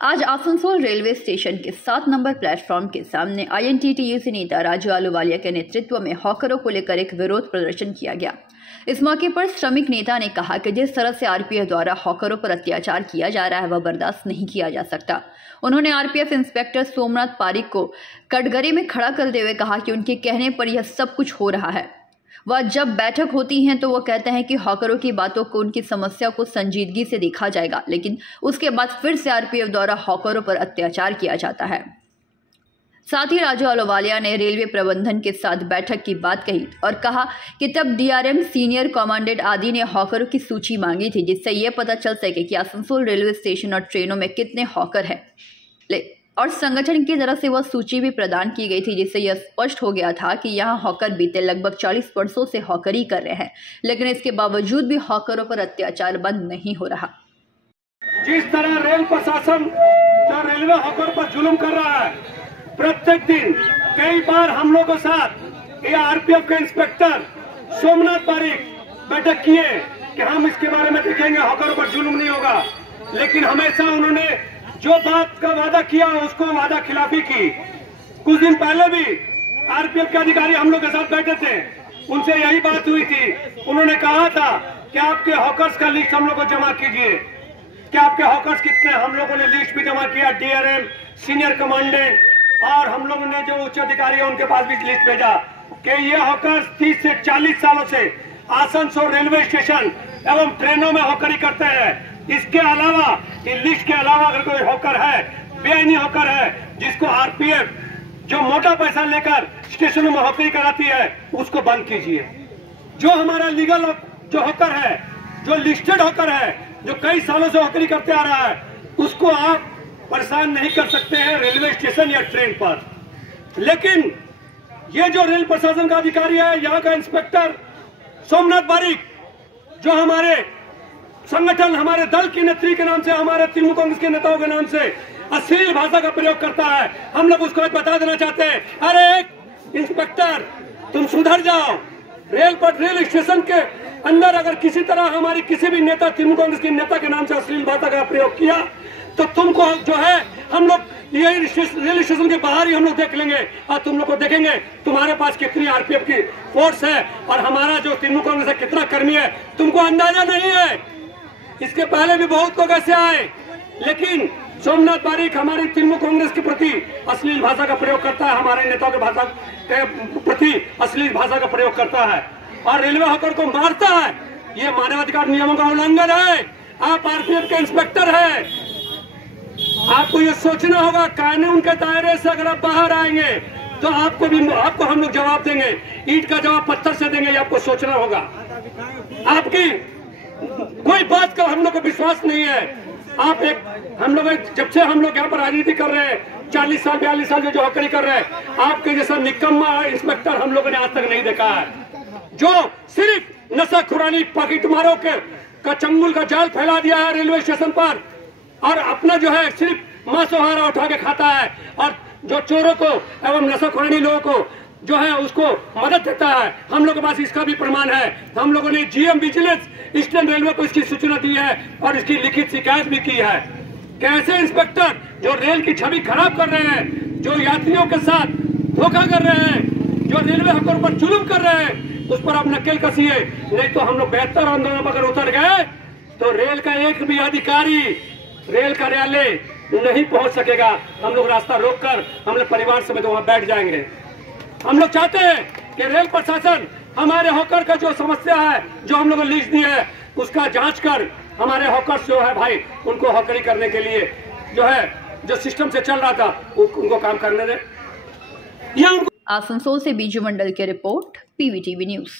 आज Asansol railway station के 7 number platform के सामने INTTUC नेता राजू आलूवालिया के नेतृत्व में हॉकरों को लेकर एक विरोध प्रदर्शन किया गया। इस मौके पर श्रमिक नेता ने कहा कि जिस तरह से RPF द्वारा हॉकरों पर अत्याचार किया जा रहा है वह बर्दाश्त नहीं किया जा सकता। उन्होंने RPF इंस्पेक्टर सोमनाथ पारिक को कटघरे में खड़ा करते हुए कहा कि उनके कहने पर यह सब कुछ हो रहा है। वह जब बैठक होती है तो वो कहते हैं कि हॉकरों की बातों को, उनकी समस्या को संजीदगी से देखा जाएगा, लेकिन उसके बाद फिर से RPF द्वारा हॉकरों पर अत्याचार किया जाता है। साथ ही राजू आलूवालिया ने रेलवे प्रबंधन के साथ बैठक की बात कही और कहा कि तब DRM, सीनियर कमांडेंट आदि ने हॉकरों की सूची मांगी थी, जिससे यह पता चल सके कि आसनसोल रेलवे स्टेशन और ट्रेनों में कितने हॉकर हैं, और संगठन की तरफ से वह सूची भी प्रदान की गई थी, जिससे यह स्पष्ट हो गया था कि यहाँ हॉकर बीते लगभग 40 वर्षों से हॉकरी कर रहे हैं, लेकिन इसके बावजूद भी हॉकरों पर अत्याचार बंद नहीं हो रहा। जिस तरह रेल प्रशासन जो रेलवे हॉकर पर जुल्म कर रहा है, प्रत्येक दिन कई बार हम लोगों के साथ ये RPF के इंस्पेक्टर सोमनाथ पारिक बैठक किए कि हम इसके बारे में देखेंगे, हॉकरों पर जुल्म नहीं होगा, लेकिन हमेशा उन्होंने जो बात का वादा किया उसको वादा खिलाफी की। कुछ दिन पहले भी RPF के अधिकारी हम लोग के साथ बैठे थे, उनसे यही बात हुई थी। उन्होंने कहा था कि आपके हॉकर्स का लिस्ट हम लोग को जमा कीजिए, कि आपके हॉकर्स कितने। हम लोगों ने लिस्ट भी जमा किया, DRM, सीनियर कमांडेंट, और हम लोगों ने जो उच्च अधिकारी है उनके पास भी लिस्ट भेजा कि ये हॉकर्स 30 से 40 सालों से आसनसोल रेलवे स्टेशन एवं ट्रेनों में हॉकरी करते हैं। इसके अलावा, इस लिस्ट के अलावा अगर कोई हॉकर है, बेआईनी हॉकर है, जिसको RPF जो मोटा पैसा लेकर स्टेशनों में हॉकरी कराती है, उसको बंद कीजिए। जो हमारा लीगल जो हॉकर है, जो लिस्टेड हॉकर है, जो कई सालों से हॉकरी करते आ रहा है, उसको आप परेशान नहीं कर सकते हैं रेलवे स्टेशन या ट्रेन पर। लेकिन ये जो रेल प्रशासन का अधिकारी है, यहाँ का इंस्पेक्टर सोमनाथ पारिक, जो हमारे संगठन, हमारे दल की नेत्री के नाम से, हमारे तृणमूल कांग्रेस के नेताओं के नाम से अश्लील भाषा का प्रयोग करता है, हम लोग उसको बता देना चाहते हैं, अरे इंस्पेक्टर तुम सुधर जाओ। रेल स्टेशन के अंदर अगर किसी तरह हमारी किसी भी नेता, तृणमूल कांग्रेस के नेता के नाम से अश्लील भाषा का प्रयोग किया तो तुमको जो है हम लोग यही रेल स्टेशन के बाहर ही हम लोग देख लेंगे और तुम लोग को देखेंगे तुम्हारे पास कितनी RPF की फोर्स है और हमारा जो तृणमूल कांग्रेस है कितना कर्मी है, तुमको अंदाजा नहीं है। इसके पहले भी बहुत लोग ऐसे आए, लेकिन सोमनाथ पारिक हमारे तृणमूल कांग्रेस के प्रति अश्लील भाषा का प्रयोग करता है, हमारे नेताओं के भाषा के प्रति अश्लील भाषा का प्रयोग करता है और रेलवे हॉकर को मारता है। ये मानवाधिकार नियमों का उल्लंघन है। आप RPF के इंस्पेक्टर हैं, आपको ये सोचना होगा, कानून के दायरे से अगर आप बाहर आएंगे तो आपको हम लोग जवाब देंगे, ईंट का जवाब पत्थर से देंगे, ये आपको सोचना होगा। आपकी कोई बात का हम लोग को विश्वास नहीं है। हम लोग जब से हम लोग यहाँ पर राजनीति कर रहे हैं, 40 साल 42 साल जो हॉकरी कर रहे हैं, आपके जैसा निकम्मा इंस्पेक्टर हम लोगों ने आज तक नहीं देखा है, जो सिर्फ नशाखुरानी पॉकेटमारों का चंगुल का जाल फैला दिया है रेलवे स्टेशन पर और अपना जो है सिर्फ मांसाहार उठा के खाता है और जो चोरों को एवं नशाखुरानी लोगों को जो है उसको मदद देता है। हम लोगों के पास इसका भी प्रमाण है। हम लोगों ने GM विजिलेंस ईस्टर्न रेलवे को इसकी सूचना दी है और इसकी लिखित शिकायत भी की है। कैसे इंस्पेक्टर जो रेल की छवि खराब कर रहे हैं, जो यात्रियों के साथ धोखा कर रहे हैं, जो रेलवे हकों पर जुल्म कर रहे हैं, उस पर आप नकेल कसिए, नहीं तो हम लोग बेहतर आंदोलन पर अगर उतर गए तो रेल का एक भी अधिकारी रेल कार्यालय नहीं पहुंच सकेगा। हम लोग रास्ता रोककर हम लोग परिवार समेत वहां बैठ जाएंगे। हम लोग चाहते हैं कि रेल प्रशासन हमारे हॉकर का जो समस्या है, जो हम लोग लिस्ट दी है, उसका जांच कर हमारे हॉकर्स जो है भाई, उनको हॉकरी करने के लिए जो सिस्टम से चल रहा था उनको काम करने दे। आसनसोल से बीजू मंडल की रिपोर्ट, PVTV न्यूज।